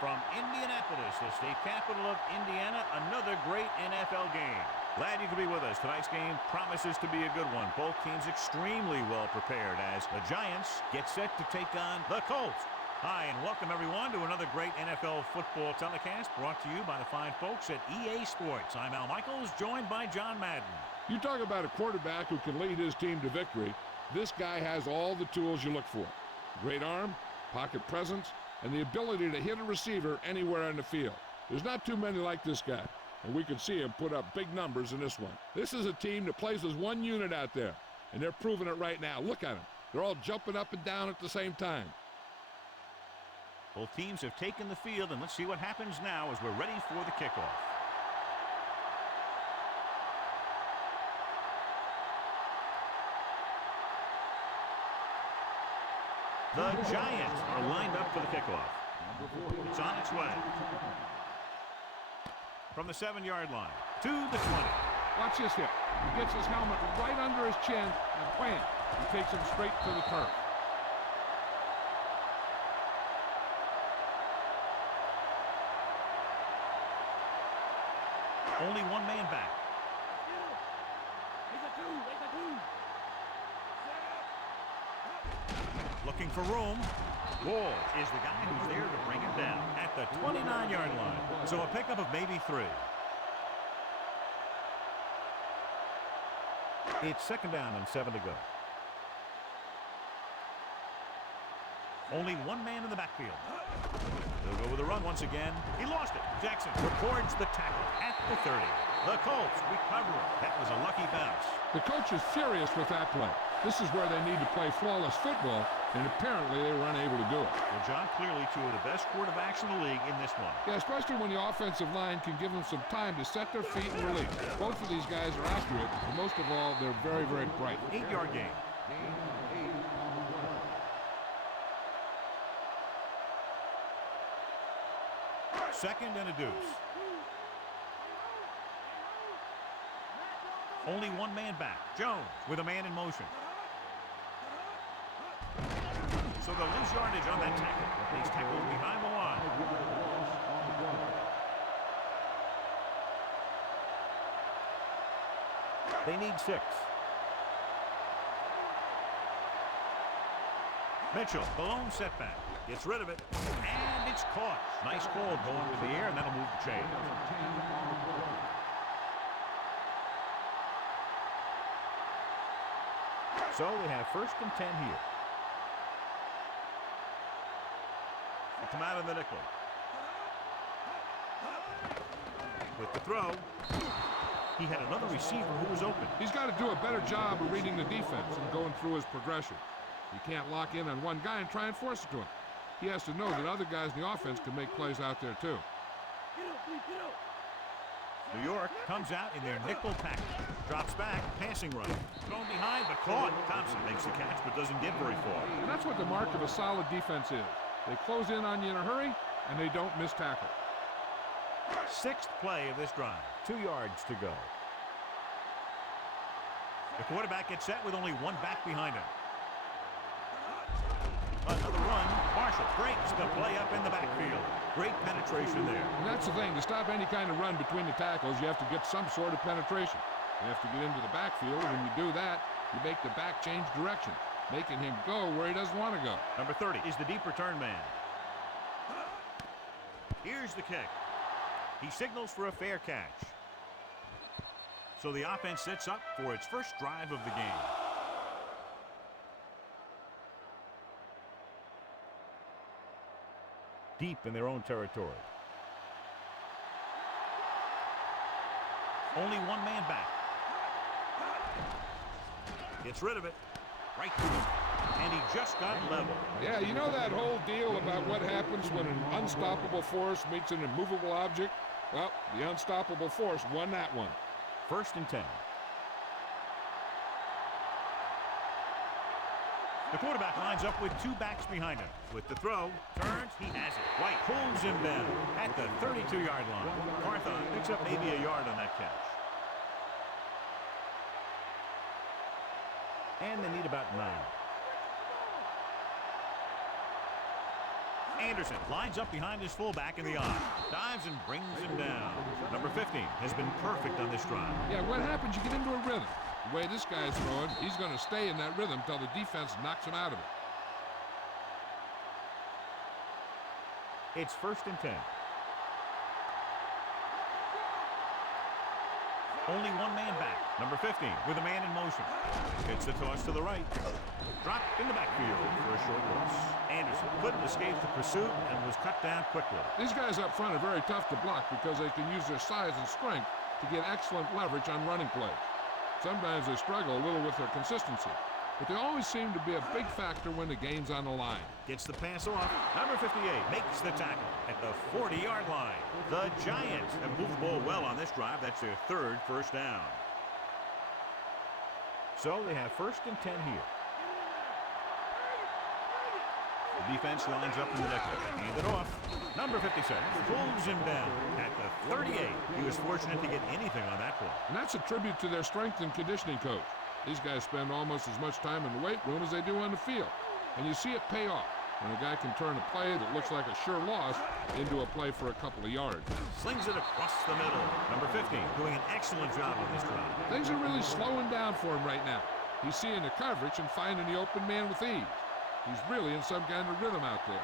From Indianapolis, the state capital of Indiana, another great NFL game. Glad you could be with us. Tonight's game promises to be a good one. Both teams extremely well prepared as the Giants get set to take on the Colts. Hi, and welcome everyone to another great NFL football telecast brought to you by the fine folks at EA Sports. I'm Al Michaels, joined by John Madden. You talk about a quarterback who can lead his team to victory. This guy has all the tools you look for. Great arm, pocket presence, and the ability to hit a receiver anywhere on the field. There's not too many like this guy, and we could see him put up big numbers in this one. This is a team that plays as one unit out there, and they're proving it right now. Look at them. They're all jumping up and down at the same time. Both teams have taken the field, and let's see what happens now as we're ready for the kickoff. The Giants are lined up for the kickoff. It's on its way. From the 7-yard line to the 20. Watch this hit. He gets his helmet right under his chin, and wham, he takes him straight to the turf. Only one man back. Looking for room. Wall is the guy who's there to bring him down at the 29-yard line. So a pickup of maybe 3. It's second down and 7 to go. Only one man in the backfield. They'll go with a run once again. He lost it. Jackson records the tackle at the 30. The Colts recover it. That was a lucky bounce. The coach is furious with that play. This is where they need to play flawless football, and apparently they were unable to do it. Well, John, clearly two of the best quarterbacks in the league in this one. Yeah, especially when the offensive line can give them some time to set their feet and release. Both of these guys are accurate, and most of all, they're very, very bright. 8-yard gain. Second and a deuce. Only one man back. Jones with a man in motion. So they'll lose yardage on that tackle. He's tackled behind the line. They need 6. Mitchell, the lone setback. Gets rid of it. And it's caught. Nice call going to the air, and that'll move the chain. So they have first and 10 here. They come out of the nickel. With the throw, he had another receiver who was open. He's got to do a better job of reading the defense and going through his progression. You can't lock in on one guy and try and force it to him. He has to know that other guys in the offense can make plays out there too. New York comes out in their nickel package. Drops back, passing run. Thrown behind, but caught. Thompson makes the catch, but doesn't get very far. And that's what the mark of a solid defense is. They close in on you in a hurry, and they don't miss tackle. 6th play of this drive. 2 yards to go. The quarterback gets set with only one back behind him. Another run. Marshall breaks the play up in the backfield. Great penetration there. And that's the thing. To stop any kind of run between the tackles, you have to get some sort of penetration. You have to get into the backfield. When you do that, you make the back change direction, making him go where he doesn't want to go. Number 30 is the deep return man. Here's the kick. He signals for a fair catch. So the offense sets up for its first drive of the game. Deep in their own territory. Only one man back. Gets rid of it. Right to him. And he just got level. Yeah, you know that whole deal about what happens when an unstoppable force meets an immovable object? Well, the unstoppable force won that one. First and 10. The quarterback lines up with 2 backs behind him. With the throw, turns, he has it. White pulls him down at the 32-yard line. Carthon picks up maybe a yard on that catch. And they need about 9. Anderson lines up behind his fullback in the eye. Dives and brings him down. Number 15 has been perfect on this drive. Yeah, what happens? You get into a rhythm. The way this guy's throwing, he's going to stay in that rhythm until the defense knocks him out of it. It's 1st and 10. Only one man back. Number 15 with a man in motion. It's the toss to the right. Dropped in the backfield for a short loss. Anderson couldn't escape the pursuit and was cut down quickly. These guys up front are very tough to block because they can use their size and strength to get excellent leverage on running plays. Sometimes they struggle a little with their consistency, but they always seem to be a big factor when the game's on the line. Gets the pass off. Number 58 makes the tackle at the 40-yard line. The Giants have moved the ball well on this drive. That's their 3rd first down. So they have 1st and 10 here. The defense lines up in the nickel. Hand it off. Number 56 pulls him down at the 38. He was fortunate to get anything on that play. And that's a tribute to their strength and conditioning coach. These guys spend almost as much time in the weight room as they do on the field. And you see it pay off when a guy can turn a play that looks like a sure loss into a play for a couple of yards. Slings it across the middle. Number 15 doing an excellent job on this drive. Things are really slowing down for him right now. He's seeing the coverage and finding the open man with ease. He's really in some kind of rhythm out there.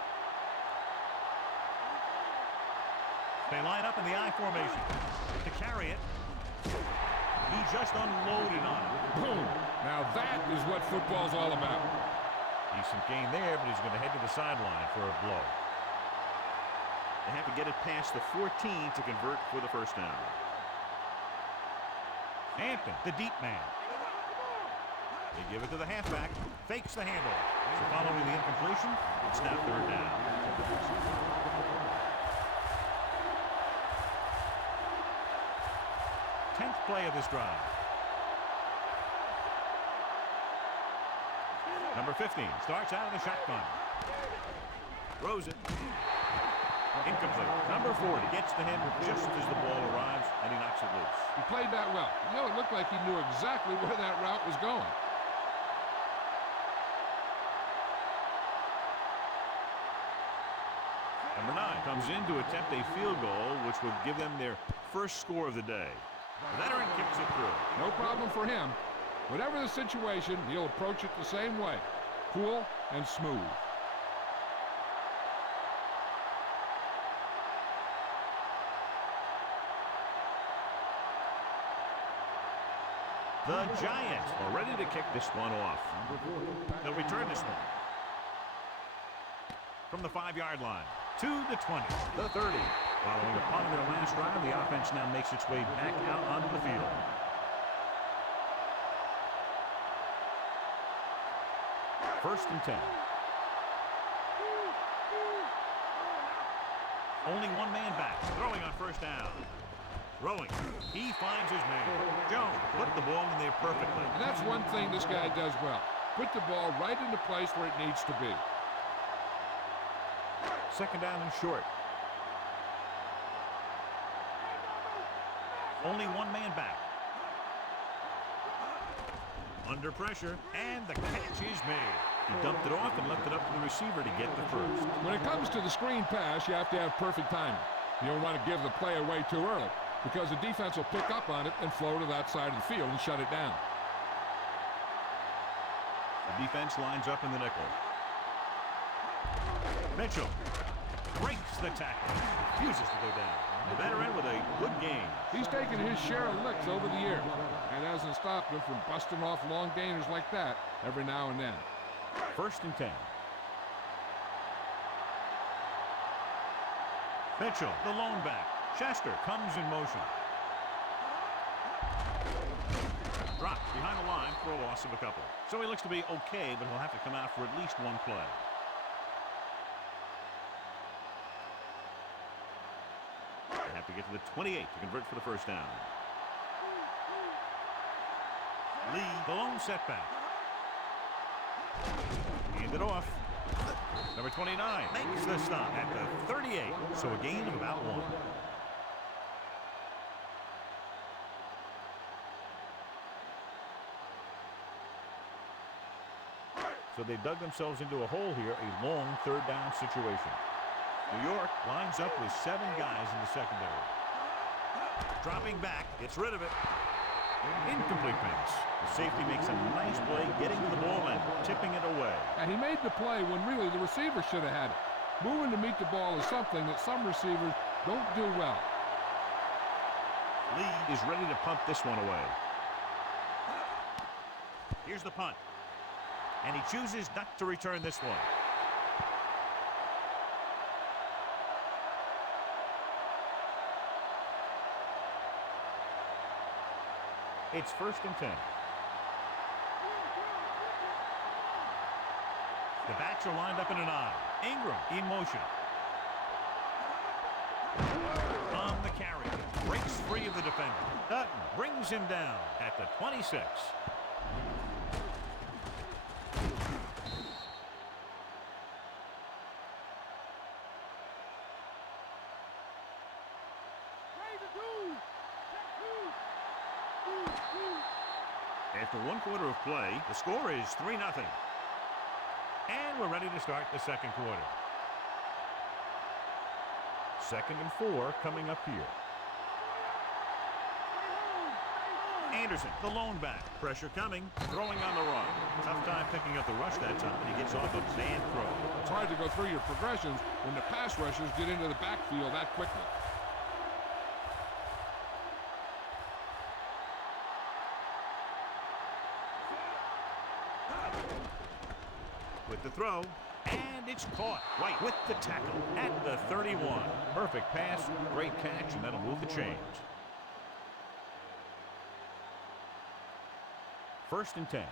They line up in the I formation to carry it. He just unloaded on it. Boom! Now that is what football's all about. Decent gain there, but he's going to head to the sideline for a blow. They have to get it past the 14 to convert for the first down. Hampton, the deep man. They give it to the halfback. Fakes the handoff. So following the incompletion, it's now 3rd down. 10th play of this drive. Number 15 starts out in the shotgun. Throws it. Incomplete. Number 40 gets to him just as the ball arrives, and he knocks it loose. He played that well. You know, it looked like he knew exactly where that route was going. Number 9 comes in to attempt a field goal, which would give them their first score of the day. The veteran kicks it through. No problem for him. Whatever the situation, he'll approach it the same way. Cool and smooth. The Giants are ready to kick this one off. They'll return this one from the 5-yard line to the 20, the 30. Following a punt on their last drive, the offense now makes its way back out onto the field. First and 10. Only one man back, throwing on first down. Throwing. He finds his man. Jones put the ball in there perfectly. And that's one thing this guy does well. Put the ball right in the place where it needs to be. 2nd down and short. Only one man back. Under pressure, and the catch is made. He dumped it off and left it up to the receiver to get the first. When it comes to the screen pass, you have to have perfect timing. You don't want to give the play away too early because the defense will pick up on it and flow to that side of the field and shut it down. The defense lines up in the nickel. Mitchell breaks the tackle. Refuses to go down. The veteran with a good game. He's taken his share of licks over the years. It hasn't stopped him from busting off long gainers like that every now and then. 1st and 10. Mitchell, the lone back. Chester comes in motion. Dropped behind the line for a loss of a couple. So he looks to be okay, but he'll have to come out for at least one play. They have to get to the 28 to convert for the first down. Lee, the lone setback. Hand it off. Number 29 makes the stop at the 38. So a gain of about 1. So they dug themselves into a hole here, a long 3rd down situation. New York lines up with 7 guys in the secondary. Dropping back, gets rid of it. Incomplete pass. The safety makes a nice play getting to the ball and tipping it away. And he made the play when really the receiver should have had it. Moving to meet the ball is something that some receivers don't do well. Lee is ready to punt this one away. Here's the punt. And he chooses not to return this one. It's 1st and 10. The backs are lined up in an I. Ingram in motion. On the carry. Breaks free of the defender. Dutton brings him down at the 26. After 1 quarter of play, the score is 3-0. And we're ready to start the second quarter. 2nd and 4 coming up here. Anderson, the lone back. Pressure coming, throwing on the run. Tough time picking up the rush that time, and he gets off a bad throw. It's hard to go through your progressions when the pass rushers get into the backfield that quickly. With the throw, and it's caught. White with the tackle at the 31. Perfect pass, great catch, and that'll move the chains. 1st and 10.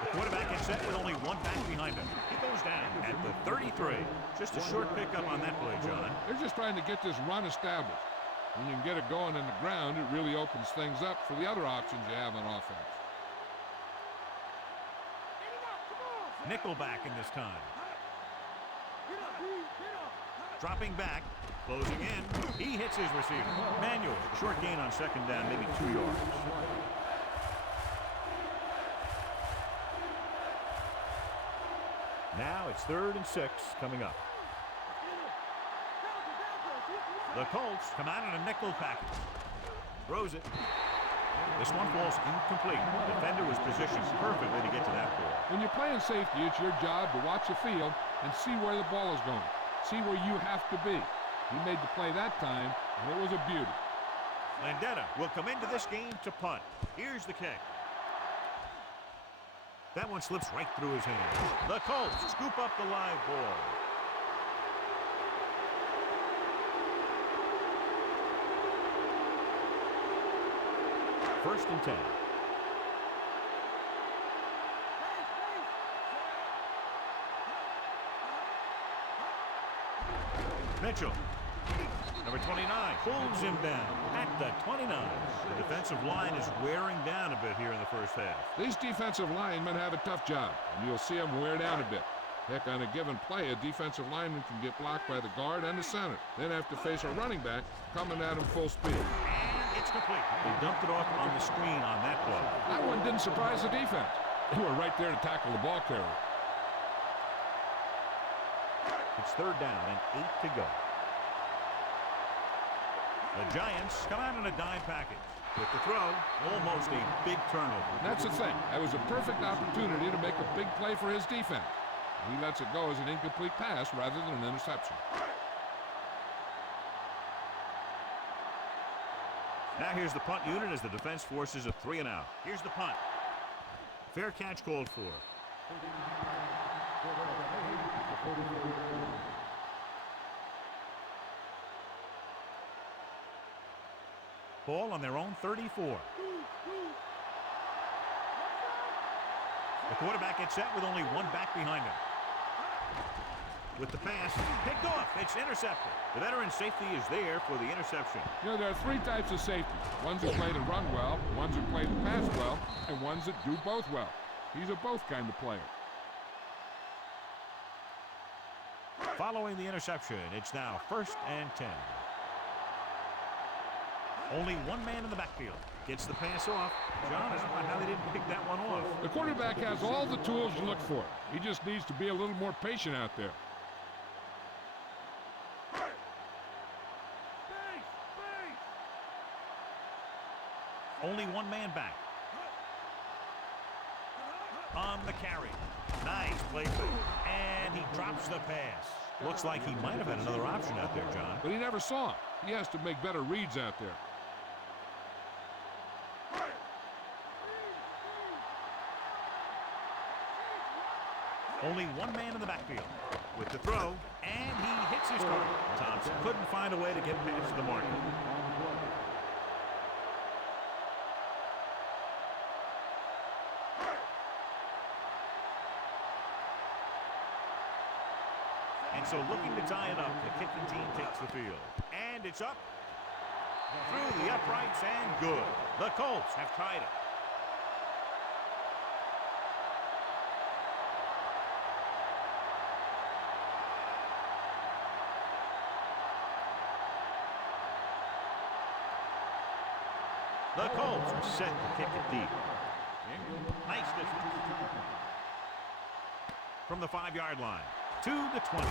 The quarterback gets set with only 1 back behind him. He goes down at the 33. Just a short pickup on that play, John. They're just trying to get this run established. When you can get it going in the ground, it really opens things up for the other options you have on offense. Nickelback in this time. Dropping back, closing in. He hits his receiver. Manuel, short gain on 2nd down, maybe 2 yards. Now it's 3rd and 6 coming up. The Colts come out in a nickel package. Throws it. This one falls incomplete. The defender was positioned perfectly to get to that ball. When you're playing safety, it's your job to watch the field and see where the ball is going. See where you have to be. He made the play that time, and it was a beauty. Landetta will come into this game to punt. Here's the kick. That one slips right through his hands. The Colts scoop up the live ball. First and 10. Mitchell, number 29, pulls him down at the 29. The defensive line is wearing down a bit here in the first half. These defensive linemen have a tough job, and you'll see them wear down a bit. Heck, on a given play, a defensive lineman can get blocked by the guard and the center, then have to face a running back coming at him full speed. And it's complete. They dumped it off on the screen on that play. That one didn't surprise the defense. They were right there to tackle the ball carrier. It's 3rd down and 8 to go. The Giants come out in a dime package. With the throw, almost a big turnover. That's the thing. That was a perfect opportunity to make a big play for his defense. He lets it go as an incomplete pass rather than an interception. Now here's the punt unit as the defense forces a 3 and out. Here's the punt. Fair catch called for. Ball on their own 34. The quarterback gets set with only 1 back behind him. With the pass, picked off. It's intercepted. The veteran safety is there for the interception. You know, there are 3 types of safety. Ones who play to run well, ones who play to pass well, and ones that do both well. He's a both kind of player. Following the interception, it's now 1st and 10. Only one man in the backfield. Gets the pass off. John, I don't know how they didn't pick that one off. The quarterback has all the tools you look for. He just needs to be a little more patient out there. Only one man back. On the carry. Nice play. And he drops the pass. Looks like he might have had another option out there, John. But he never saw it. He has to make better reads out there. Only one man in the backfield. With the throw, and he hits his target. Thompson couldn't find a way to get past the marker. And so looking to tie it up, the kicking team takes the field. And it's up. Through the uprights and good. The Colts have tied it. The Colts are set to kick it deep. Nice distance. From the 5-yard line to the 20.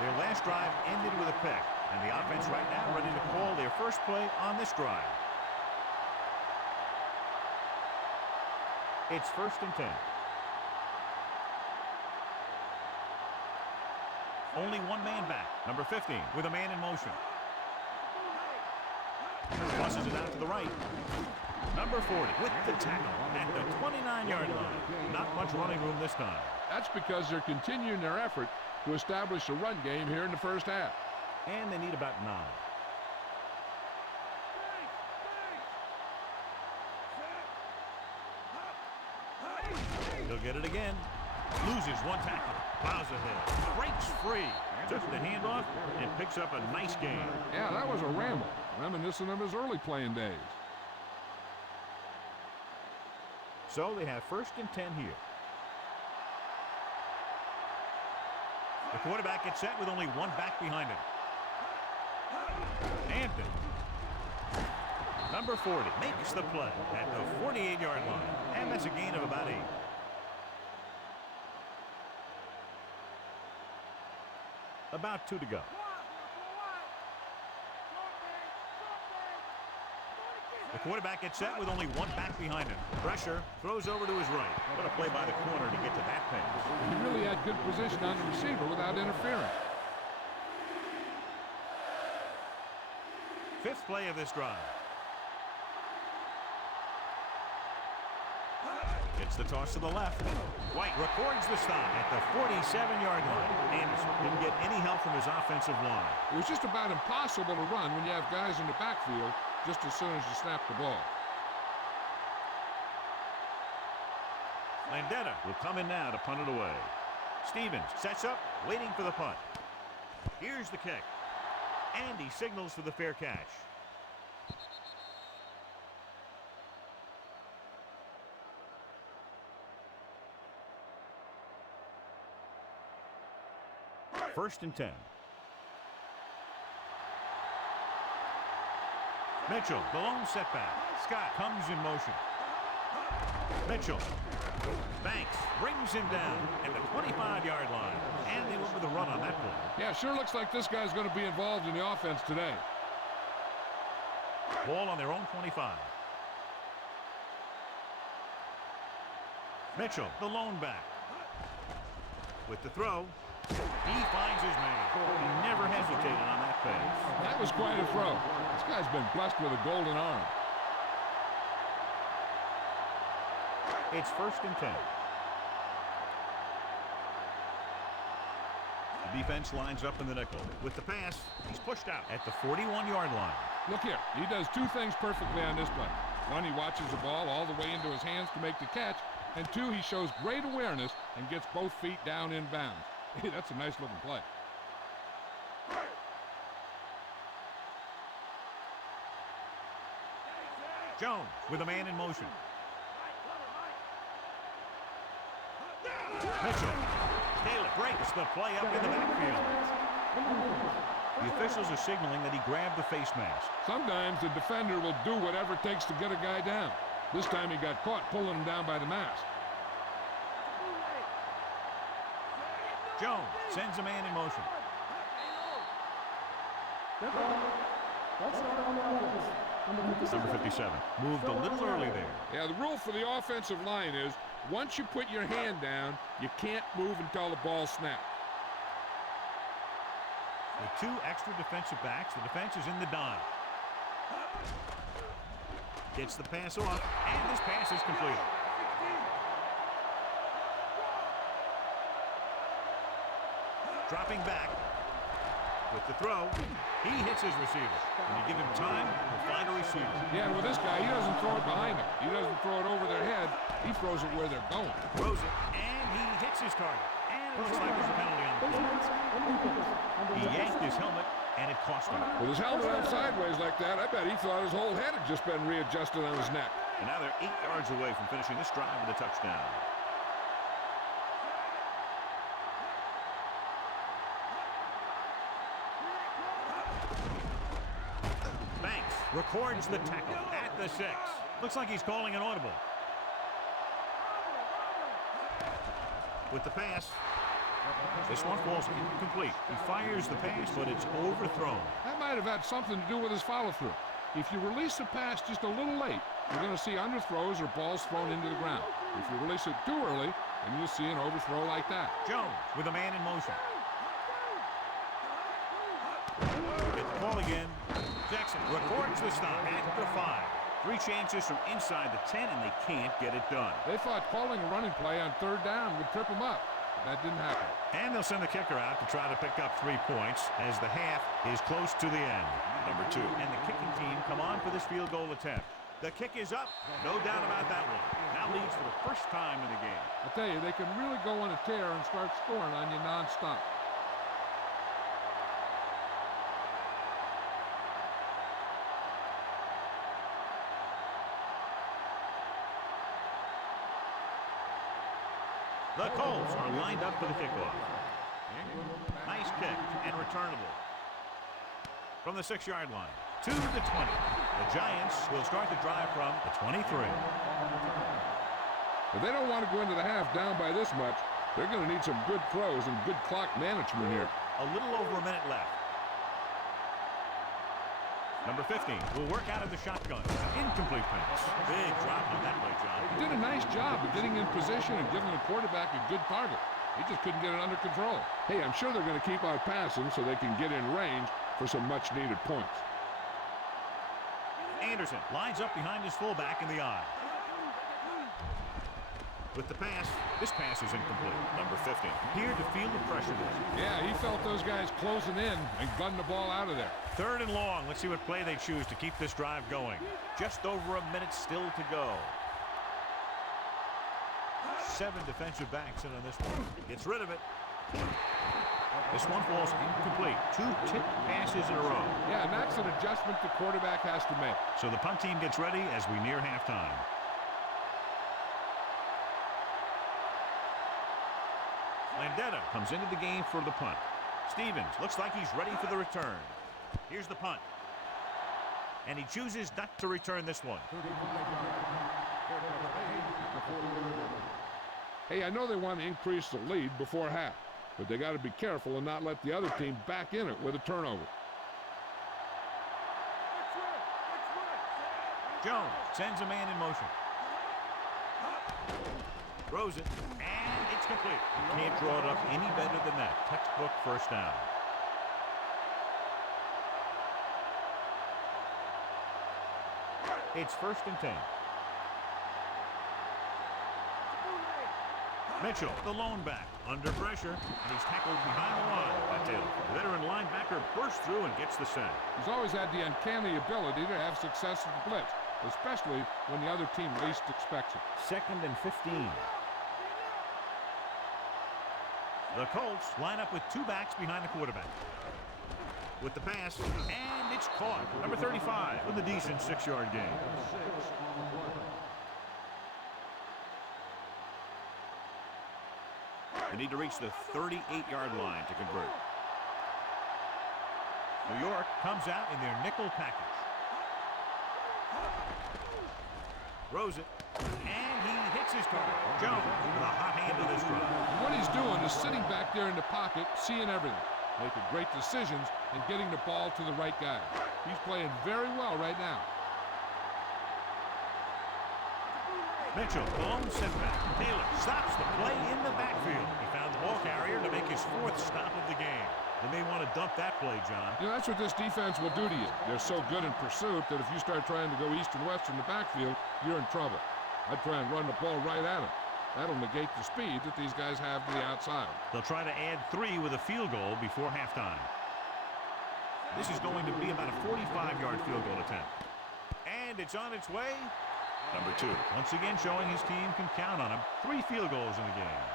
Their last drive ended with a pick, and the offense right now ready to call their first play on this drive. It's 1st and 10. Only one man back, number 15, with a man in motion. Tosses it out to the right. Number 40 with the tackle at the 29-yard line. Not much running room this time. That's because they're continuing their effort to establish a run game here in the first half. And they need about 9. He'll get it again. Loses one tackle. Plows ahead. Breaks free. Took the handoff and picks up a nice gain. Yeah, that was a ramble. Reminiscent of his early playing days. So they have 1st and 10 here. The quarterback gets set with only one back behind him. Hampton. Number 40 makes the play at the 48-yard line. And that's a gain of about 8. About 2 to go. The quarterback gets set with only one back behind him. Pressure, throws over to his right. What a play by the corner to get to that pass. He really had good position on the receiver without interfering. 5th play of this drive. Gets the toss to the left. White records the stop at the 47-yard line. Anderson didn't get any help from his offensive line. It was just about impossible to run when you have guys in the backfield just as soon as you snap the ball. Landetta will come in now to punt it away. Stevens sets up, waiting for the punt. Here's the kick. And he signals for the fair catch. First and 10. Mitchell, the lone setback. Scott comes in motion. Mitchell. Banks brings him down at the 25-yard line. And they went with a run on that play. Yeah, sure looks like this guy's going to be involved in the offense today. Ball on their own 25. Mitchell, the lone back. With the throw. He finds his man. He never hesitated on that pass. That was quite a throw. This guy's been blessed with a golden arm. It's 1st and 10. The defense lines up in the nickel. With the pass, he's pushed out at the 41-yard line. Look here. He does 2 things perfectly on this play. 1, he watches the ball all the way into his hands to make the catch. And 2, he shows great awareness and gets both feet down in bounds. Hey, that's a nice-looking play. Jones with a man in motion. Mitchell. Taylor breaks the play up in the backfield. The officials are signaling that he grabbed the face mask. Sometimes the defender will do whatever it takes to get a guy down. This time he got caught pulling him down by the mask. Jones sends a man in motion. Number 57 moved a little early there. Yeah, the rule for the offensive line is once you put your hand down, you can't move until the ball snaps. With 2 extra defensive backs, the defense is in the dime. Gets the pass off, and this pass is completed. Dropping back with the throw, he hits his receiver. When you give him time, he'll find a receiver. Yeah, and with this guy, he doesn't throw it behind him. He doesn't throw it over their head. He throws it where they're going. Throws it, and he hits his target. And it looks like there's a penalty on the play. He yanked his helmet, and it cost him. With his helmet on sideways like that, I bet he thought his whole head had just been readjusted on his neck. And now they're 8 yards away from finishing this drive with a touchdown. Banks records the tackle at the 6. Looks like he's calling an audible. With the pass. This one falls incomplete. He fires the pass, but it's overthrown. That might have had something to do with his follow-through. If you release a pass just a little late, you're going to see underthrows or balls thrown into the ground. If you release it too early, then you'll see an overthrow like that. Jones with a man in motion. Get the call again. Jackson records the stop at the 5. 3 chances from inside the 10, and they can't get it done. They thought calling a running play on 3rd down would trip them up. That didn't happen. And they'll send the kicker out to try to pick up 3 points as the half is close to the end. Number 2. And the kicking team come on for this field goal attempt. The kick is up. No doubt about that one. Now leads for the first time in the game. I tell you, they can really go on a tear and start scoring on you nonstop. The Colts are lined up for the kickoff. Nice kick and returnable. From the 6-yard line to the 20. The Giants will start the drive from the 23. If they don't want to go into the half down by this much, they're going to need some good throws and good clock management here. A little over a minute left. Number 15 will work out of the shotgun. Incomplete pass. Big drop on that play, John. He did a nice job of getting in position and giving the quarterback a good target. He just couldn't get it under control. Hey, I'm sure they're going to keep out passing so they can get in range for some much-needed points. Anderson lines up behind his fullback in the eye. With the pass, this pass is incomplete. Number 15 here to feel the pressure there. Yeah, he felt those guys closing in and gunned the ball out of there. 3rd and long. Let's see what play they choose to keep this drive going. Just over a minute still to go. 7 defensive backs in on this one. Gets rid of it. This one falls incomplete. 2 tipped passes in a row. Yeah, and that's an adjustment the quarterback has to make. So the punt team gets ready as we near halftime. Landetta comes into the game for the punt. Stevens looks like he's ready for the return. Here's the punt. And he chooses not to return this one. Hey, I know they want to increase the lead before half, but they got to be careful and not let the other team back in it with a turnover. Jones sends a man in motion. Throws it, and it's complete. Can't draw it up any better than that. Textbook first down. It's 1st and 10. Mitchell, the lone back, under pressure, and he's tackled behind the line by Taylor. The veteran linebacker bursts through and gets the sack. He's always had the uncanny ability to have success at the blitz, especially when the other team least expects it. 2nd and 15. The Colts line up with 2 backs behind the quarterback. With the pass, and it's caught. Number 35 with a decent 6-yard gain. They need to reach the 38-yard line to convert. New York comes out in their nickel package. Throws it. And he hits his target. Jones with a hot hand to this drive. What he's doing is sitting back there in the pocket, seeing everything, making great decisions, and getting the ball to the right guy. He's playing very well right now. Mitchell, the lone setback. Taylor stops the play in the backfield. He found the ball carrier to make his 4th stop of the game. They may want to dump that play, John. You know, that's what this defense will do to you. They're so good in pursuit that if you start trying to go east and west in the backfield, you're in trouble. I'd try and run the ball right at him. That'll negate the speed that these guys have to the outside. They'll try to add 3 with a field goal before halftime. This is going to be about a 45-yard field goal attempt. And it's on its way. Number 2. Once again showing his team can count on him. 3 field goals in the game.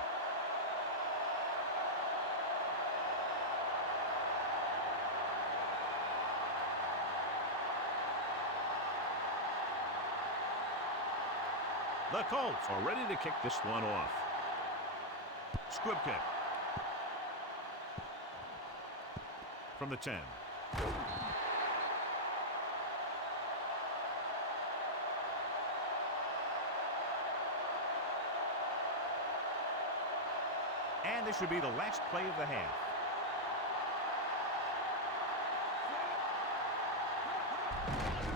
The Colts are ready to kick this one off. Squib kick. From the 10. And this should be the last play of the half.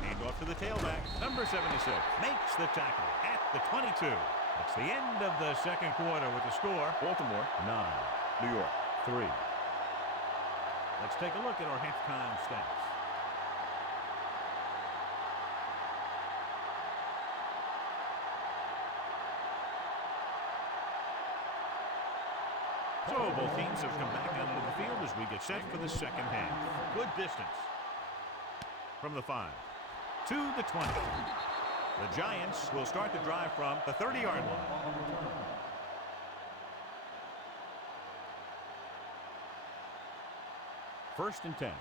Hand off to the tailback. Number 76 makes the tackle at the 22. It's the end of the second quarter with the score. Baltimore 9, New York 3. Let's take a look at our halftime stats. So both teams have come back out into the field as we get set for the second half. Good distance. From the 5 to the 20. The Giants will start the drive from the 30-yard line. First and 10.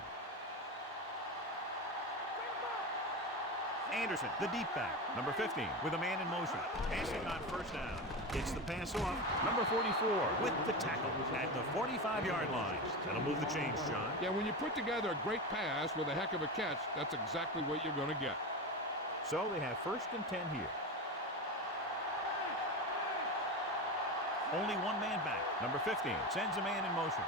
Anderson, the deep back, number 15, with a man in motion. Passing on first down. Gets the pass off. Number 44 with the tackle at the 45-yard line. That'll move the chains, John. Yeah, when you put together a great pass with a heck of a catch, that's exactly what you're going to get. So they have first and 10 here. Only one man back. Number 15 sends a man in motion.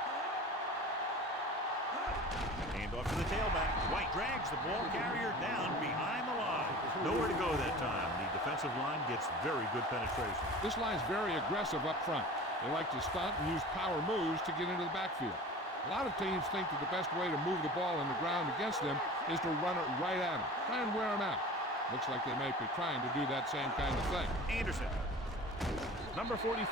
Hand off to the tailback. White drags the ball carrier down behind the line. Nowhere to go that time. The defensive line gets very good penetration. This line's very aggressive up front. They like to stunt and use power moves to get into the backfield. A lot of teams think that the best way to move the ball on the ground against them is to run it right at them. Try and wear them out. Looks like they might be trying to do that same kind of thing. Anderson, number 44,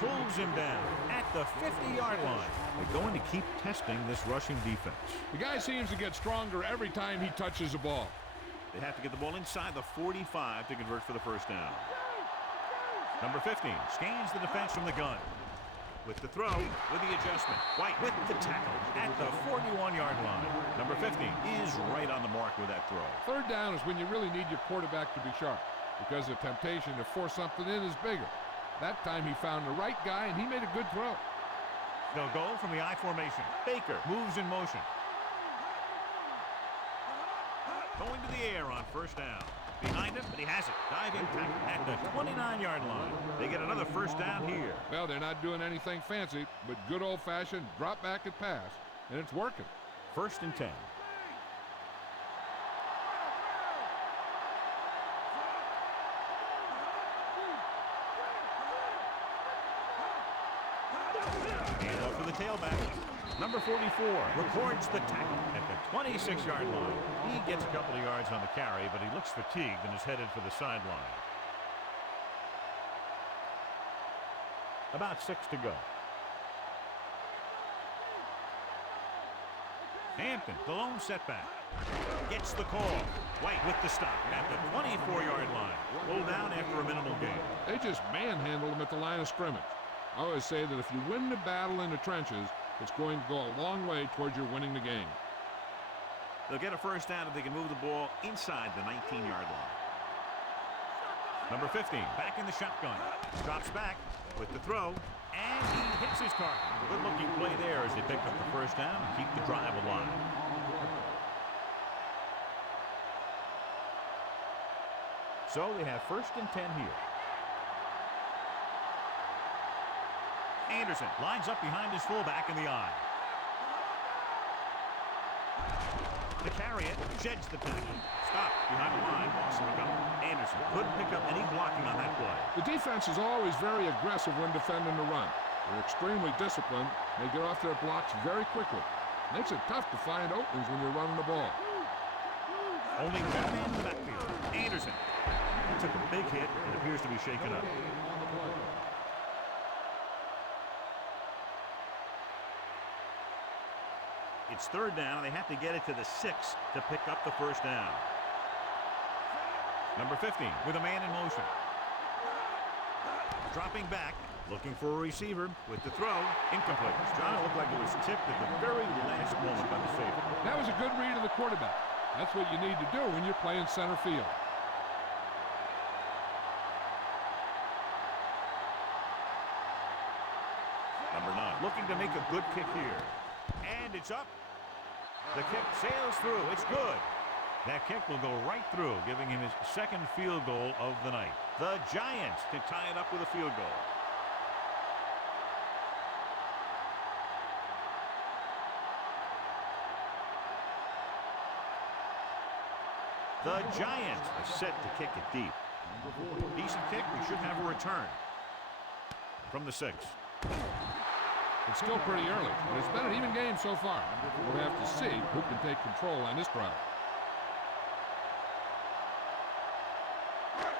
pulls him down at the 50-yard line. They're going to keep testing this rushing defense. The guy seems to get stronger every time he touches the ball. They have to get the ball inside the 45 to convert for the first down. Number 15 scans the defense from the gun. With the throw, with the adjustment. White with the tackle at the 41-yard line. Number 15 is right on the mark with that throw. Third down is when you really need your quarterback to be sharp, because the temptation to force something in is bigger. That time he found the right guy, and he made a good throw. They'll go from the I formation. Baker moves in motion. Going to the air on first down. Behind him, but he has it. Diving tackle at the 29-yard line. They get another first down here. Well, they're not doing anything fancy, but good old-fashioned drop back and pass, and it's working. First and 10. Hand off to the tailback. Number 44 records the tackle at the 26-yard line. He gets a couple of yards on the carry, but he looks fatigued and is headed for the sideline. About 6 to go. Hampton, the lone setback. Gets the call. White with the stop at the 24-yard line. Pulled down after a minimal gain. They just manhandled him at the line of scrimmage. I always say that if you win the battle in the trenches, it's going to go a long way towards your winning the game. They'll get a first down if they can move the ball inside the 19-yard line. Number 15 back in the shotgun. Drops back with the throw, and he hits his target. Good-looking play there as they pick up the first down and keep the drive alive. So they have 1st and 10 here. Anderson lines up behind his fullback in the eye. To carry it, sheds the tackle. Stopped behind the line, loss of a couple. Anderson couldn't pick up any blocking on that play. The defense is always very aggressive when defending the run. They're extremely disciplined. They get off their blocks very quickly. Makes it tough to find openings when you're running the ball. Only one man in the backfield. Anderson took a big hit and appears to be shaken up. It's 3rd down, and they have to get it to the 6 to pick up the 1st down. Number 15 with a man in motion. Dropping back, looking for a receiver with the throw. Incomplete. John, it looked like it was tipped at the very last moment by the safety. That was a good read of the quarterback. That's what you need to do when you're playing center field. Number 9 looking to make a good kick here. And it's up. The kick sails through. It's good. That kick will go right through, giving him his 2nd field goal of the night. The Giants to tie it up with a field goal. The Giants are set to kick it deep. Decent kick. We should have a return from the 6. It's still pretty early, but it's been an even game so far. We'll have to see who can take control on this drive.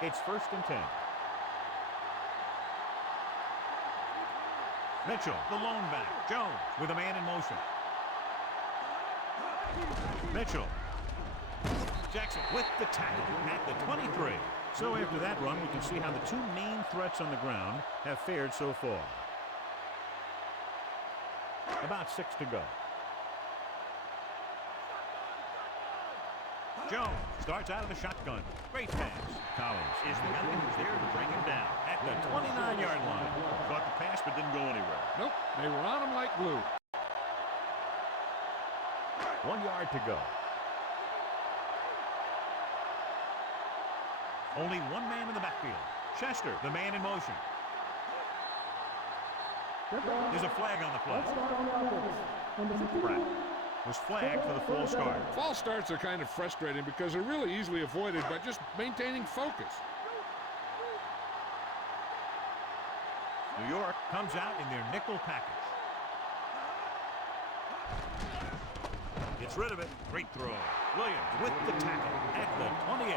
It's 1st and 10. Mitchell, the lone back. Jones with a man in motion. Mitchell. Jackson with the tackle at the 23. So after that run, we can see how the 2 main threats on the ground have fared so far. About 6 to go. Jones starts out of the shotgun. Great pass. Collins is the guy who's there to bring him down at the 29-yard line. Caught the pass but didn't go anywhere. Nope, they were on him like glue. 1 yard to go. Only one man in the backfield. Chester, the man in motion. There's a flag on the play. Pratt was flagged for the false start. False starts are kind of frustrating because they're really easily avoided by just maintaining focus. New York comes out in their nickel package. Gets rid of it. Great throw. Williams with the tackle at the 28.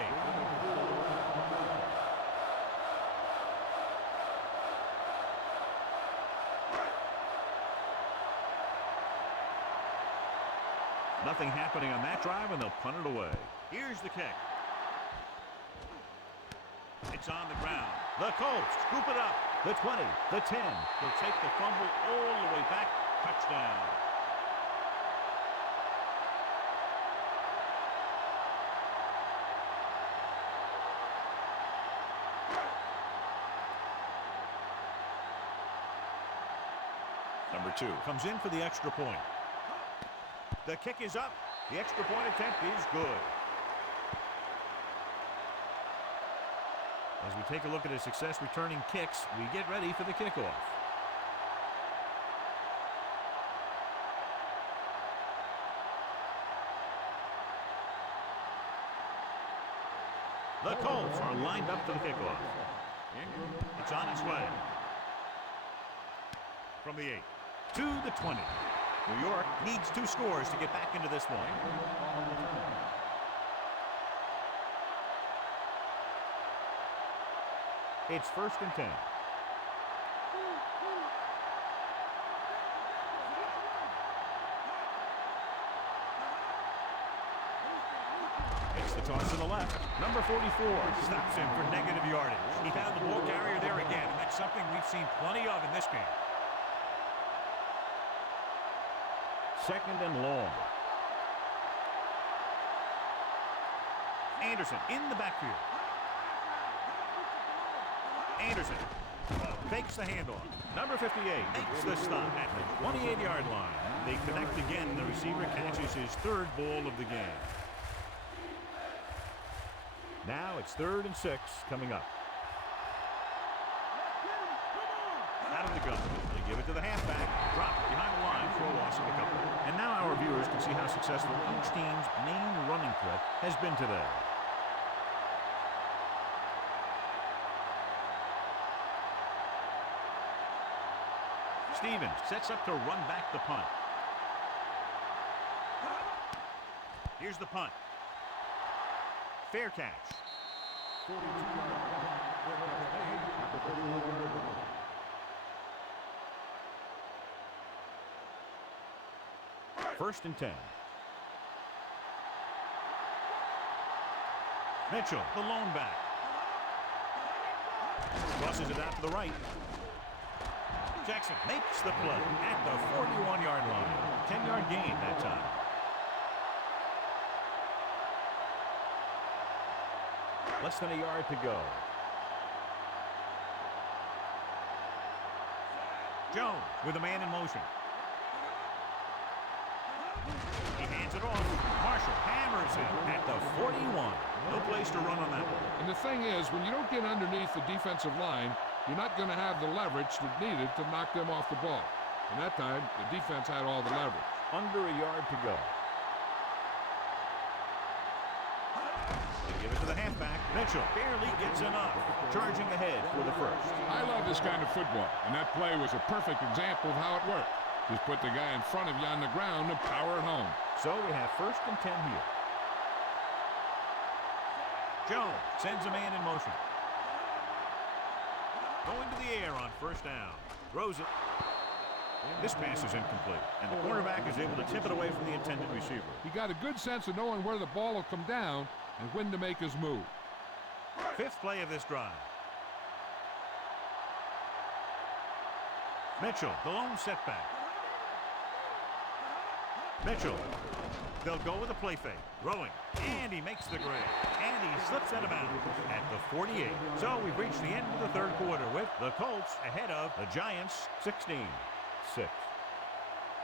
Nothing happening on that drive, and they'll punt it away. Here's the kick. It's on the ground. The Colts scoop it up. The 20, the 10. They'll take the fumble all the way back. Touchdown. Number 2 comes in for the extra point. The kick is up. The extra point attempt is good. As we take a look at his success returning kicks, we get ready for the kickoff. The Colts are lined up for the kickoff. It's on its way. From the 8 to the 20. New York needs 2 scores to get back into this one. It's 1st and 10. It's the toss to the left. Number 44 stops him for negative yardage. He found the ball carrier there again, and that's something we've seen plenty of in this game. 2nd and long. Anderson in the backfield. Anderson fakes the handoff. Number 58 makes the stop at the 28-yard line. They connect again. The receiver catches his 3rd ball of the game. Now it's 3rd and 6 coming up. Out of the gun. They give it to the halfback. Drop it behind the line for a loss of a couple. And now our viewers can see how successful each team's main running threat has been today. Stevens sets up to run back the punt. Here's the punt. Fair catch. 1st and 10. Mitchell, the lone back. Crosses it out to the right. Jackson makes the play at the 41-yard line. 10-yard gain that time. Less than a yard to go. Jones with a man in motion. He hands it off. Marshall hammers him at the 41. No place to run on that one. And the thing is, when you don't get underneath the defensive line, you're not going to have the leverage that needed to knock them off the ball. And that time, the defense had all the leverage. Under a yard to go. They give it to the halfback. Mitchell barely gets enough. Charging ahead for the first. I love this kind of football, and that play was a perfect example of how it worked. Just put the guy in front of you on the ground and power it home. So we have 1st and 10 here. Jones sends a man in motion. Going to the air on 1st down. Throws it. This pass is incomplete, and the cornerback is able to tip it away from the intended receiver. He got a good sense of knowing where the ball will come down and when to make his move. 5th play of this drive. Mitchell, the lone setback. Mitchell. They'll go with a play fake. Throwing. And he makes the grab. And he slips out of bounds at the 48. So we've reached the end of the 3rd quarter with the Colts ahead of the Giants 16-6.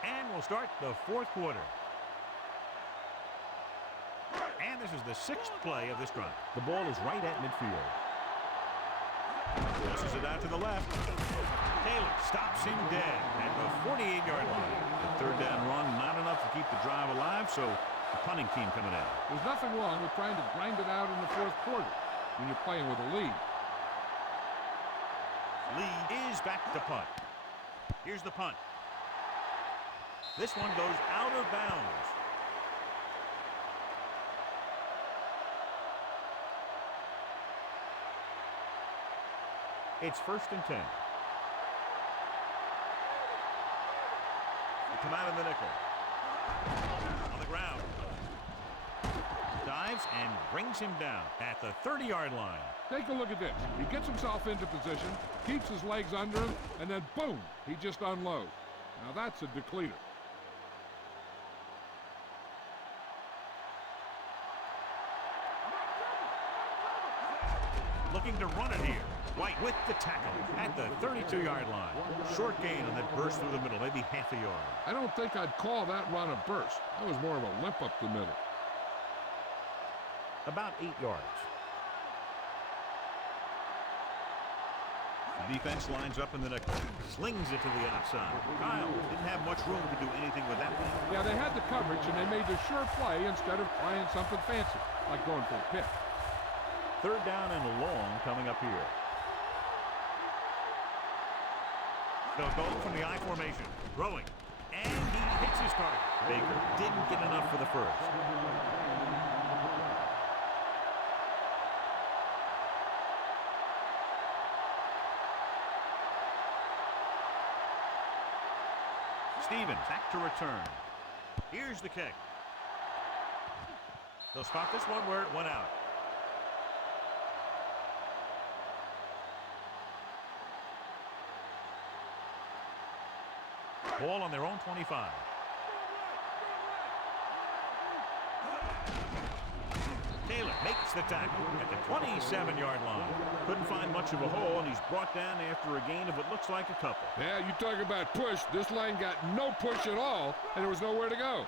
And we'll start the 4th quarter. And this is the 6th play of this drive. The ball is right at midfield. Crosses it out to the left. Taylor stops him dead at the 48-yard line. The 3rd down run, not enough to keep the drive alive, so the punting team coming in. There's nothing wrong with trying to grind it out in the 4th quarter when you're playing with a lead. Lee is back to punt. Here's the punt. This one goes out of bounds. It's 1st and 10. They come out of the nickel. On the ground. Dives and brings him down at the 30-yard line. Take a look at this. He gets himself into position, keeps his legs under him, and then boom, he just unloads. Now that's a depleter. Looking to run it here. White with the tackle at the 32-yard line. Short gain on that burst through the middle, maybe half a yard. I don't think I'd call that run a burst. That was more of a limp up the middle. About 8 yards. The defense lines up in the nickel. Slings it to the outside. Kyle didn't have much room to do anything with that one. Yeah, they had the coverage, and they made the sure play instead of trying something fancy, like going for a pick. 3rd down and long coming up here. They'll go from the I formation. Throwing. And he hits his target. Baker didn't get enough for the first. Stevens back to return. Here's the kick. They'll spot this one where it went out. Ball on their own 25. Taylor makes the tackle at the 27-yard line. Couldn't find much of a hole, and he's brought down after a gain of what looks like a couple. Yeah, you talk about push. This line got no push at all, and there was nowhere to go.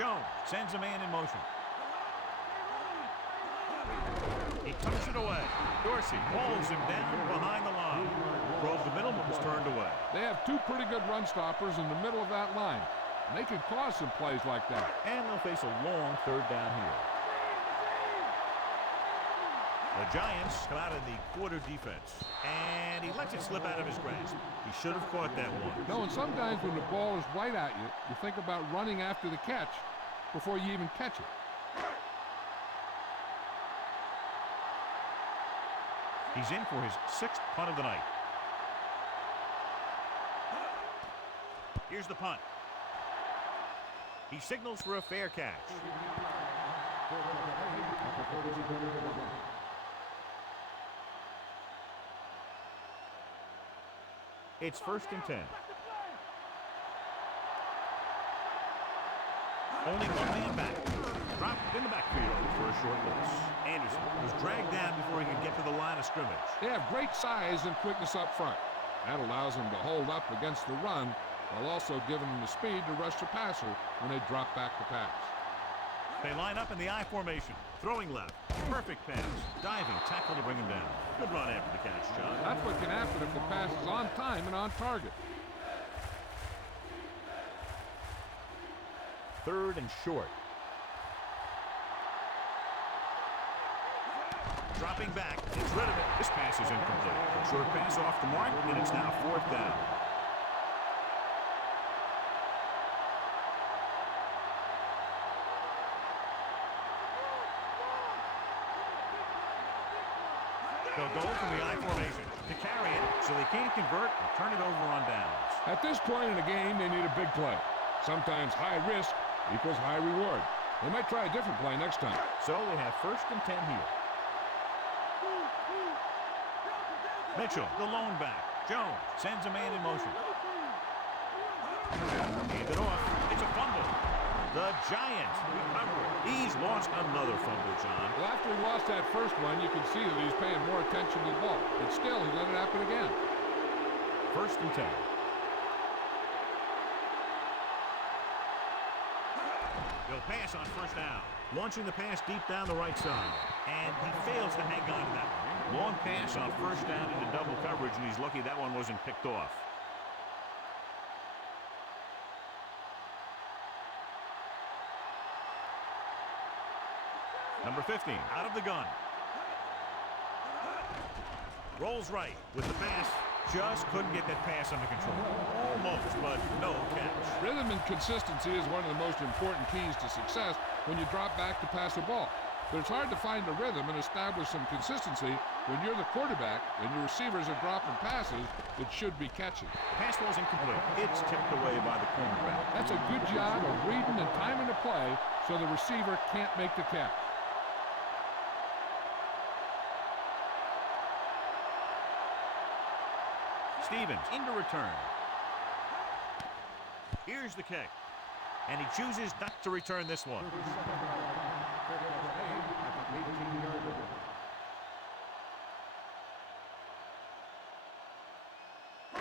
Jones sends a man in motion. He tucks it away. Dorsey holds him down behind the line. Drove the middle, but was turned away. They have two pretty good run stoppers in the middle of that line. And they can cause some plays like that. And they'll face a long third down here. The Giants come out of the quarter defense. And he lets it slip out of his grasp. He should have caught that one. No, and sometimes when the ball is right at you, you think about running after the catch before you even catch it. He's in for his 6th punt of the night. Here's the punt. He signals for a fair catch. It's 1st and 10. Only one man back. Dropped in the backfield for a short loss. Anderson was dragged down before he could get to the line of scrimmage. They have great size and quickness up front. That allows them to hold up against the run while also giving them the speed to rush the passer when they drop back to pass. They line up in the I formation. Throwing left. Perfect pass. Diving tackle to bring him down. Good run after the catch, John. That's what can happen if the pass is on time and on target. 3rd and short. Dropping back, gets rid of it. This pass is incomplete. Short pass off the mark, and it's now 4th down. They'll go from the I formation to carry it, so they can't convert and turn it over on downs. At this point in the game, they need a big play. Sometimes high risk equals high reward. They might try a different play next time. So they have 1st and 10 here. Mitchell, the lone back. Jones sends a man in motion. Hand it off. It's a fumble. The Giants recover. He's lost another fumble, John. Well, after he lost that first one, you can see that he's paying more attention to the ball. But still, he let it happen again. 1st and 10. They'll pass on 1st down. Launching the pass deep down the right side. And he fails to hang on to that one. Long pass on 1st down into double coverage, and he's lucky that one wasn't picked off. Number 15, out of the gun. Rolls right with the pass. Just couldn't get that pass under control. Almost, but no catch. Rhythm and consistency is one of the most important keys to success when you drop back to pass the ball. But it's hard to find the rhythm and establish some consistency when you're the quarterback and your receivers are dropping passes that should be catching. Pass ball's incomplete. It's tipped away by the cornerback. That's a good job of reading and timing the play so the receiver can't make the catch. Stevens into return. Here's the kick. And he chooses not to return this one.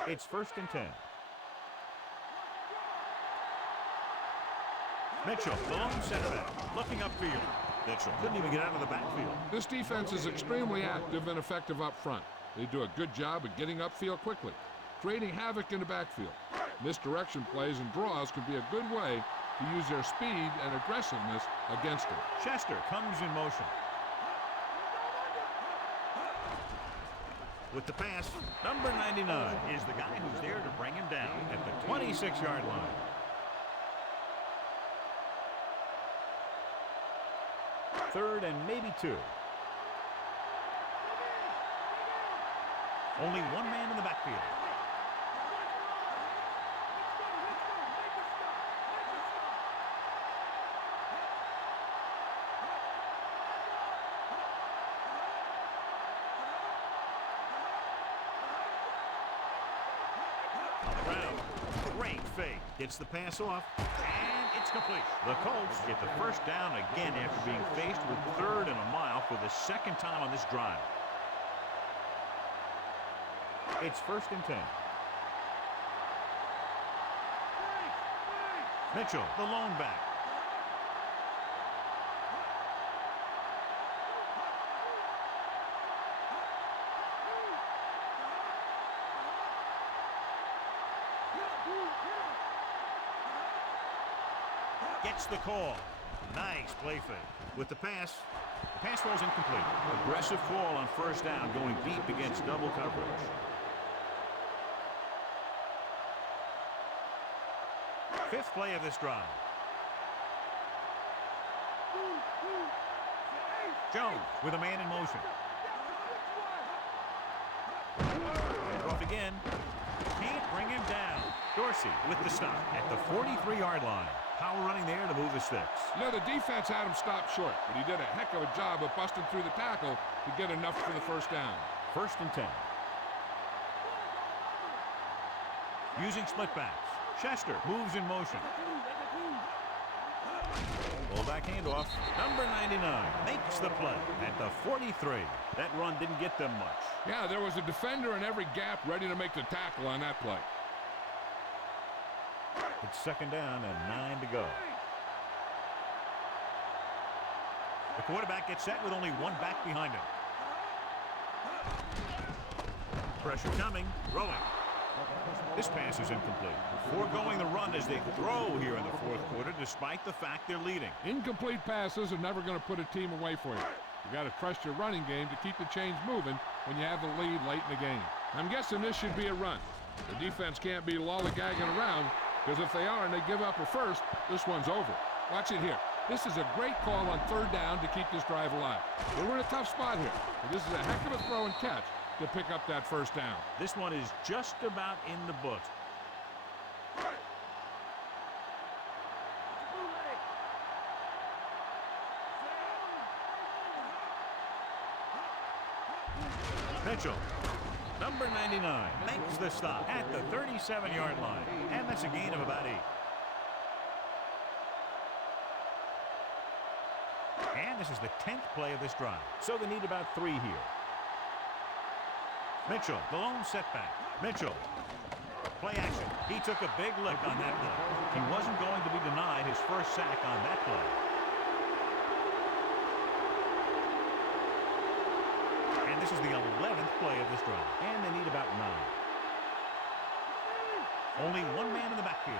It's 1st and 10. Mitchell, the lone center back, looking upfield. Mitchell couldn't even get out of the backfield. This defense is extremely active and effective up front. They do a good job of getting upfield quickly, creating havoc in the backfield. Misdirection plays and draws can be a good way to use their speed and aggressiveness against them. Chester comes in motion. With the pass, number 99 is the guy who's there to bring him down at the 26-yard line. Third and maybe 2. Only one man in the backfield. On the ground, great fake. Gets the pass off, and it's complete. The Colts get the 1st down again after being faced with 3rd and a mile for the 2nd time on this drive. It's 1st and 10. Mitchell, the lone back. Gets the call. Nice play fake. With the pass falls incomplete. Aggressive call on first down, going deep against double coverage. Fifth play of this drive. Jones with a man in motion. Off again. Can't bring him down. Dorsey with the stop at the 43-yard line. Power running there to move the sticks. You know, the defense had him stopped short, but he did a heck of a job of busting through the tackle to get enough for the first down. 1st and 10. Using split backs. Chester moves in motion. Fullback handoff. Number 99 makes the play at the 43. That run didn't get them much. Yeah, there was a defender in every gap ready to make the tackle on that play. It's 2nd down and 9 to go. The quarterback gets set with only one back behind him. Pressure coming. Throwing. This pass is incomplete. Foregoing the run as they throw here in the 4th quarter, despite the fact they're leading. Incomplete passes are never going to put a team away for you. You got to trust your running game to keep the chains moving when you have the lead late in the game. I'm guessing this should be a run. The defense can't be lollygagging around, because if they are and they give up a first, this one's over. Watch it here. This is a great call on 3rd down to keep this drive alive. But we're in a tough spot here. But this is a heck of a throw and catch to pick up that first down. This one is just about in the books. Mitchell, number 99, makes the stop at the 37-yard line. And that's a gain of about 8. And this is the 10th play of this drive. So they need about 3 here. Mitchell, the lone setback. Mitchell, play action. He took a big lick on that play. He wasn't going to be denied his first sack on that play. And this is the 11th play of this drive. And they need about 9. Only one man in the backfield.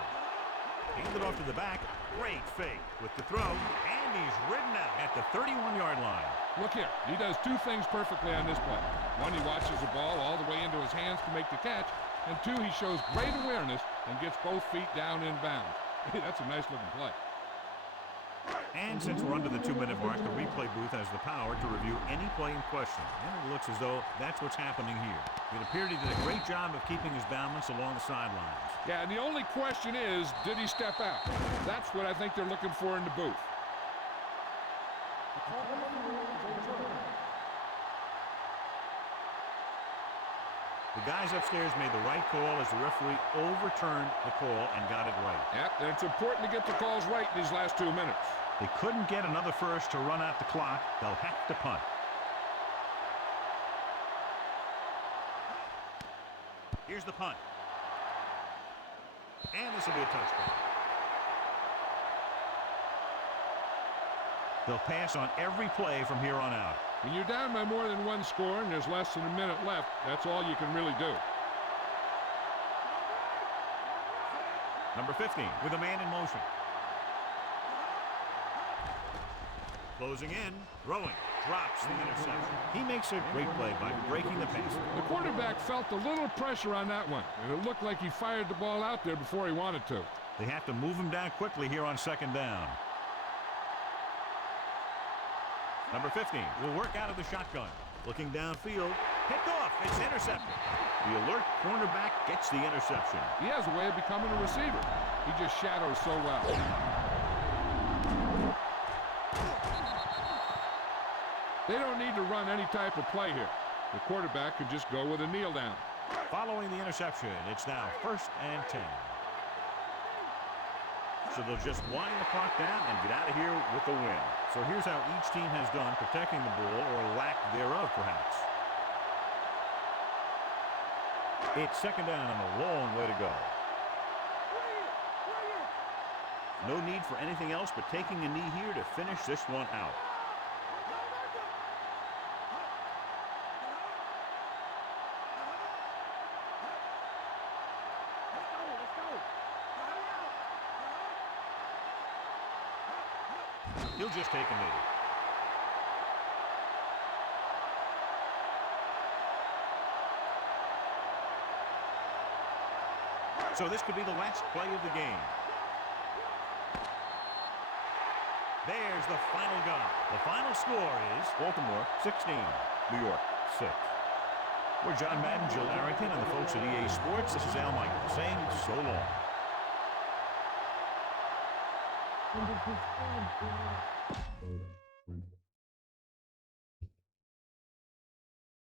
Handed off to the back. Great fake with the throw. And he's ridden out at the 31-yard line. Look here. He does 2 things perfectly on this play. 1, he watches the ball all the way into his hands to make the catch. And 2, he shows great awareness and gets both feet down in bounds. Hey, that's a nice-looking play. And since we're under the 2-minute mark, the replay booth has the power to review any play in question. And it looks as though that's what's happening here. It appeared he did a great job of keeping his balance along the sidelines. Yeah, and the only question is, did he step out? That's what I think they're looking for in the booth. The guys upstairs made the right call as the referee overturned the call and got it right. Yep, and it's important to get the calls right in these last 2 minutes. They couldn't get another first to run out the clock. They'll have to punt. Here's the punt. And this will be a touchdown. They'll pass on every play from here on out. When you're down by more than 1 score and there's less than a minute left, that's all you can really do. Number 15 with a man in motion. Closing in, throwing, drops the interception. He makes a great play by breaking the pass. The quarterback felt a little pressure on that one, and it looked like he fired the ball out there before he wanted to. They have to move him down quickly here on 2nd down. Number 15 will work out of the shotgun. Looking downfield, picked off. It's intercepted. The alert cornerback gets the interception. He has a way of becoming a receiver. He just shadows so well. They don't need to run any type of play here. The quarterback could just go with a kneel down. Following the interception, it's now 1st and 10. So they'll just wind the clock down and get out of here with a win. So here's how each team has done protecting the ball, or lack thereof, perhaps. It's 2nd down and a long way to go. No need for anything else but taking a knee here to finish this one out. He'll just take a knee. So this could be the last play of the game. There's the final gun. The final score is Baltimore 16, New York 6. We're John Madden, Jill Arrington, and the folks at EA Sports. This is Al Michael saying so long.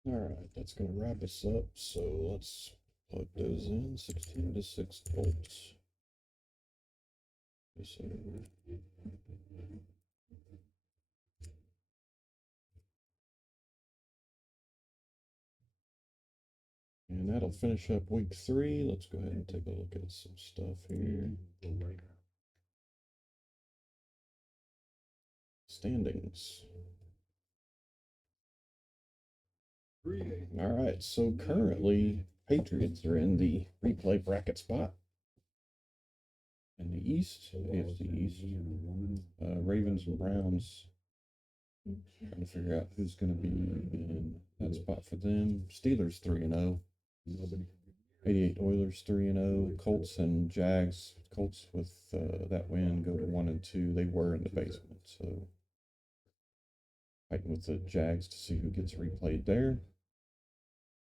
All right, that's going to wrap us up. So let's plug those in. 16-6 Colts. So, and that'll finish up week 3. Let's go ahead and take a look at some stuff here. Standings. All right, so currently Patriots are in the replay bracket spot. In the East, AFC East, Ravens and Browns. Trying to figure out who's going to be in that spot for them. Steelers 3-0. 88 Oilers 3-0. Colts and Jags. Colts with that win go to 1-2. They were in the basement, so fighting with the Jags to see who gets replayed there.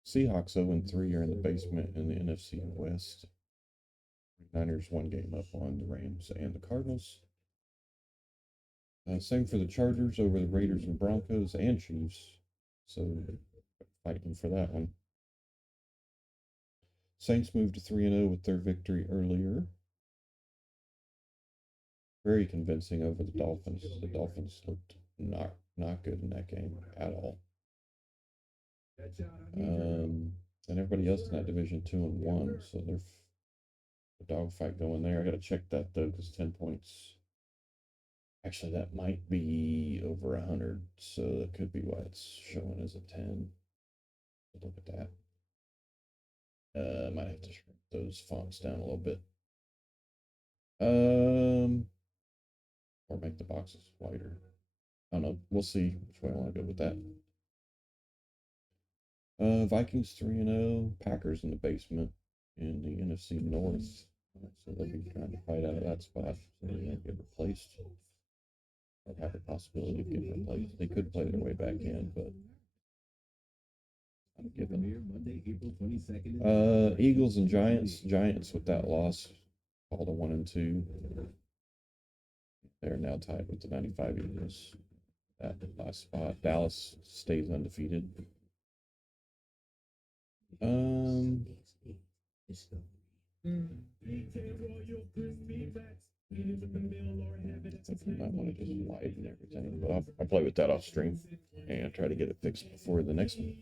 Seahawks 0-3 are in the basement in the NFC West. Niners 1 game up on the Rams and the Cardinals. Same for the Chargers over the Raiders and Broncos and Chiefs. So fighting for that one. Saints moved to 3-0 with their victory earlier. Very convincing over the Dolphins. The Dolphins looked not good in that game at all. And everybody else in that division 2-1, so they're a dogfight going there. I got to check that though, because 10 points. Actually, that might be over 100, so that could be why it's showing as a 10. Look at that. Might have to shrink those fonts down a little bit. Or make the boxes wider. I don't know. We'll see which way I want to go with that. Vikings 3-0. Packers in the basement in the NFC North. So they'll be trying to fight out of that spot so they don't get replaced. Or have a possibility of getting replaced. They could play their way back in, but I'm given. Eagles and Giants. Giants with that loss called a 1-2. They're now tied with the 95 Eagles. That last spot. Dallas stays undefeated. I think we might want to just widen everything, but I'll play with that off stream and try to get it fixed before the next one.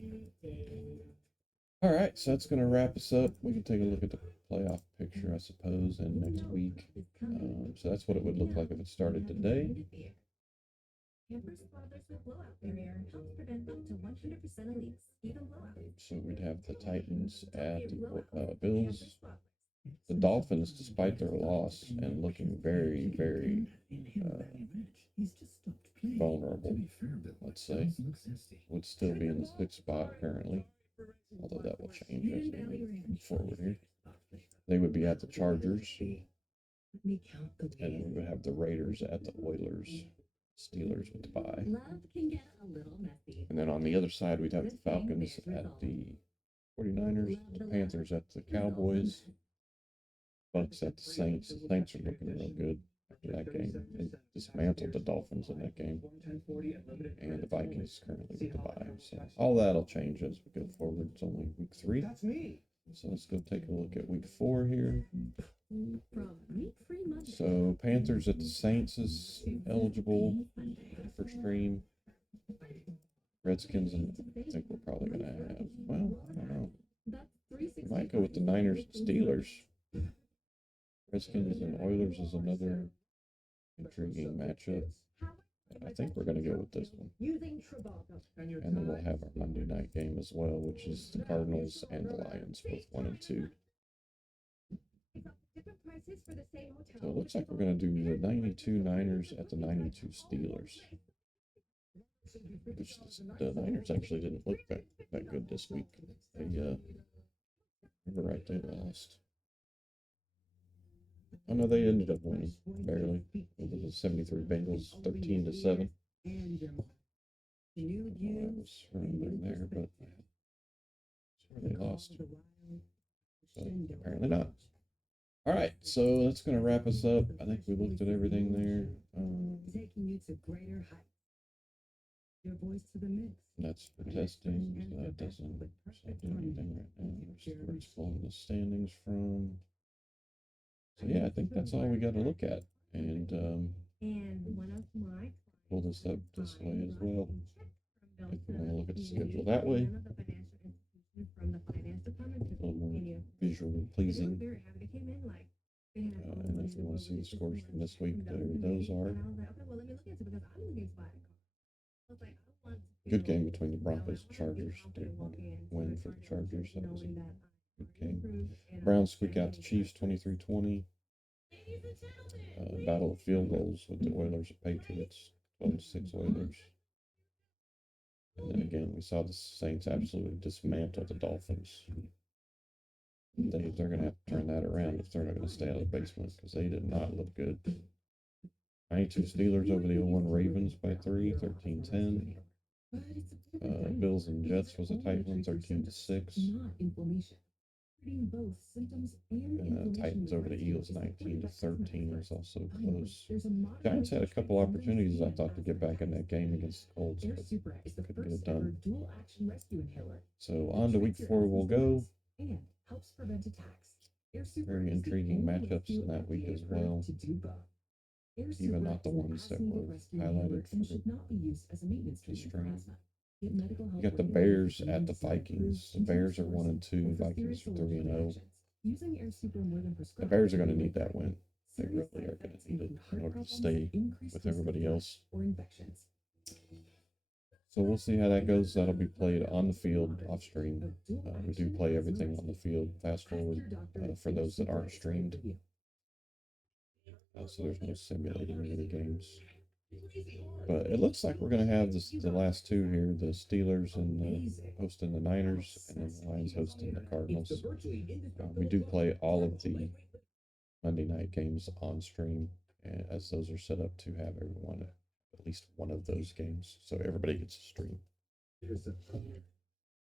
All right, so that's going to wrap us up. We can take a look at the playoff picture, I suppose, and next week. So that's what it would look like if it started today. So we'd have the Titans at the Bills. The Dolphins, despite their loss and looking very, very vulnerable, let's say, would still be in the 6th spot currently. Although that will change as we move forward here. They would be at the Chargers. And we would have the Raiders at the Oilers. Steelers with the bye. And then on the other side, we'd have the Falcons at the 49ers, the Panthers at the Cowboys, Bucks at the Saints. The Saints are looking real good after that game. They dismantled the Dolphins in that game. And the Vikings currently with the bye. So all that'll change as we go forward. It's only week 3. So let's go take a look at week 4 here. So Panthers at the Saints is eligible for stream. Redskins, and I think we're probably going to have, well, I don't know. We might go with the Niners and Steelers. Redskins and Oilers is another intriguing matchup. I think we're going to go with this one. And then we'll have our Monday night game as well, which is the Cardinals and the Lions, both 1-2. So it looks like we're going to do the 92 Niners at the 92 Steelers. Which the Niners actually didn't look that good this week. They were right, they lost. Oh no, they ended up winning barely. It was the 73 Bengals, 13-7. That was remembering there, but they lost. So apparently not. All right, so that's going to wrap us up. I think we looked at everything there. That's for testing. So that doesn't do anything right now. We're just pulling the standings from. So yeah, I think that's all we got to look at. And pull this up this way as well. If we want to look at the schedule that way. A little more visually pleasing. And if you want to see the scores from this week, there those are. Good game between the Broncos and Chargers. Did win for the Chargers. That was a good game. Browns squeak out the Chiefs 23-20. Battle of field goals with the Oilers and Patriots. 12-6 Oilers. And then again, we saw the Saints absolutely dismantle the Dolphins. They're going to have to turn that around if they're not going to stay out of the basement because they did not look good. 92 Steelers over the 0-1 Ravens by 3, 13-10. Bills and Jets was a tight one, 13-6. And Titans over the Eagles, 19-13 was also close. Giants had a couple opportunities, I thought, to get back in that game against the Colts, but couldn't get it done. So on to week 4 we'll go. Very intriguing matchups in that week as well. Even not the ones that were highlighted for the stream. You got the Bears at the Vikings. The Bears are 1-2. Vikings are 3-0. The Bears are going to need that win. They really are going to need it in order to stay with everybody else. So we'll see how that goes. That'll be played on the field, off stream. We do play everything on the field, fast forward, for those that aren't streamed. So there's no simulating any of the games. But it looks like we're going to have the last two here, the Steelers and hosting the Niners, and then the Lions hosting the Cardinals. We do play all of the Monday night games on stream, as those are set up to have everyone at least one of those games, so everybody gets a stream.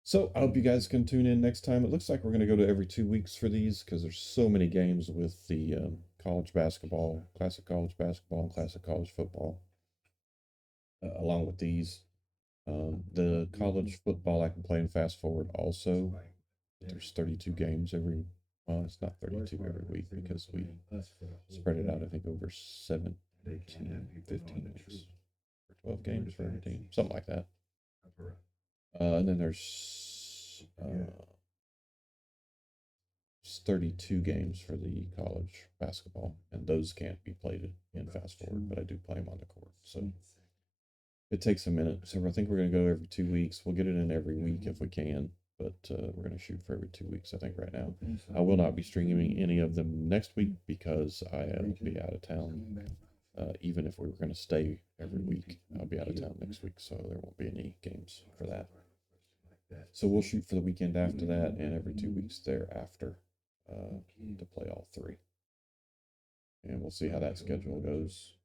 So I hope you guys can tune in next time. It looks like we're going to go to every 2 weeks for these because there's so many games with the college basketball, classic college basketball, and classic college football, along with these. The college football I can play in fast forward also. There's 32 games every. Well, it's not 32 every week because we spread it out, I think, over 17, 15 weeks. 12 games for every team, something like that. And then there's 32 games for the college basketball, and those can't be played in fast forward, but I do play them on the court. So it takes a minute. So I think we're going to go every 2 weeks. We'll get it in every week if we can, but we're going to shoot for every 2 weeks, I think, right now. I will not be streaming any of them next week because I will be out of town. Even if we were going to stay every week, I'll be out of town next week, so there won't be any games for that. So we'll shoot for the weekend after that and every 2 weeks thereafter to play all three. And we'll see how that schedule goes.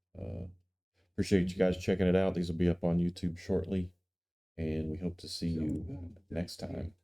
Appreciate you guys checking it out. These will be up on YouTube shortly, and we hope to see you next time.